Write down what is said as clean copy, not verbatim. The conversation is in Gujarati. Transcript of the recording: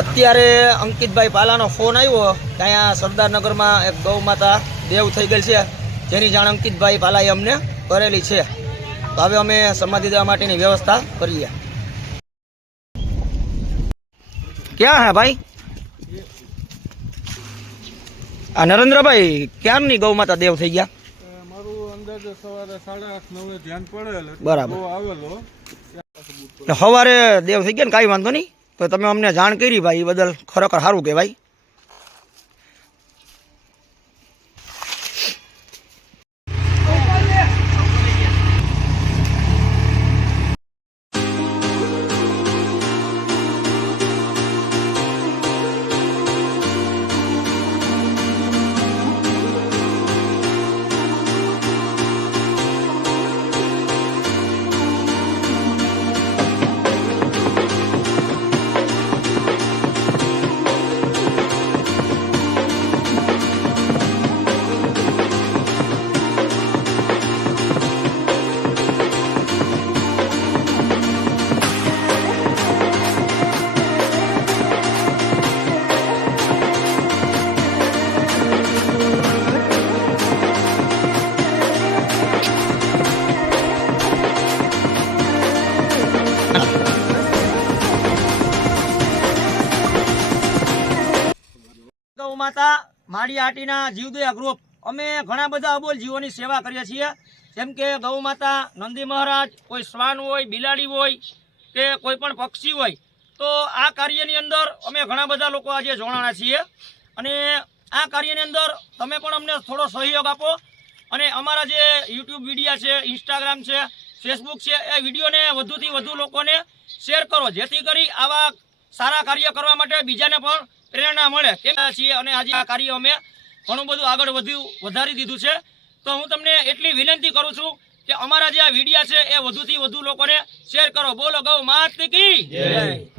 અત્યારે અંકિતભાઈ પાલાનો ફોન આવ્યો કે અહીંયા સરદારનગરમાં એક ગૌ માતા દેવ થઈ ગયેલ છે, જેની જાણ અંકિતભાઈ પાલાએ અમને કરેલી છે. તો હવે અમે સમાધિ દેવા માટેની વ્યવસ્થા કરીએ. ક્યાં હે ભાઈ? આ નરેન્દ્રભાઈ ક્યારની ગૌ માતા દેવ થઈ ગયા? મારું અંદાજે સવારે 8:30-9 ધ્યાન પડેલ. બરાબર. આવેલો સવારે દેવ થઈ ગયા ને, કાંઈ વાંધો નહીં. તો તમે અમને જાણ કરી ભાઈ, એ બદલ ખરેખર સારું કહેવાય. ગૌ માતા માળી આટીના જીવદયા ગ્રુપ અમે ઘણા બધા અબોલ જીવોની સેવા કરીએ છીએ. જેમ કે ગૌ માતા, નંદી મહારાજ, કોઈ શ્વાન હોય, બિલાડી હોય કે કોઈ પણ પક્ષી હોય, તો આ કાર્યની અંદર અમે ઘણા બધા લોકો આજે જોડાણા છીએ. અને આ કાર્યની અંદર તમે પણ અમને થોડો સહયોગ આપો અને અમારા જે યુટ્યુબ વિડીયો છે, ઇન્સ્ટાગ્રામ છે, ફેસબુક છે, એ વિડીયોને વધુથી વધુ લોકોને શેર કરો, જેથી કરી આવા સારા કાર્ય કરવા માટે બીજાને પણ પ્રેરણા મળે કેમ છીએ. અને આજે આ કાર્ય અમે ઘણું બધું આગળ વધારી દીધું છે. તો હું તમને એટલી વિનંતી કરું છું કે અમારા જે આ વિડીયો છે એ વધુથી વધુ લોકોને શેર કરો. બોલો ગૌ માતા કી જય.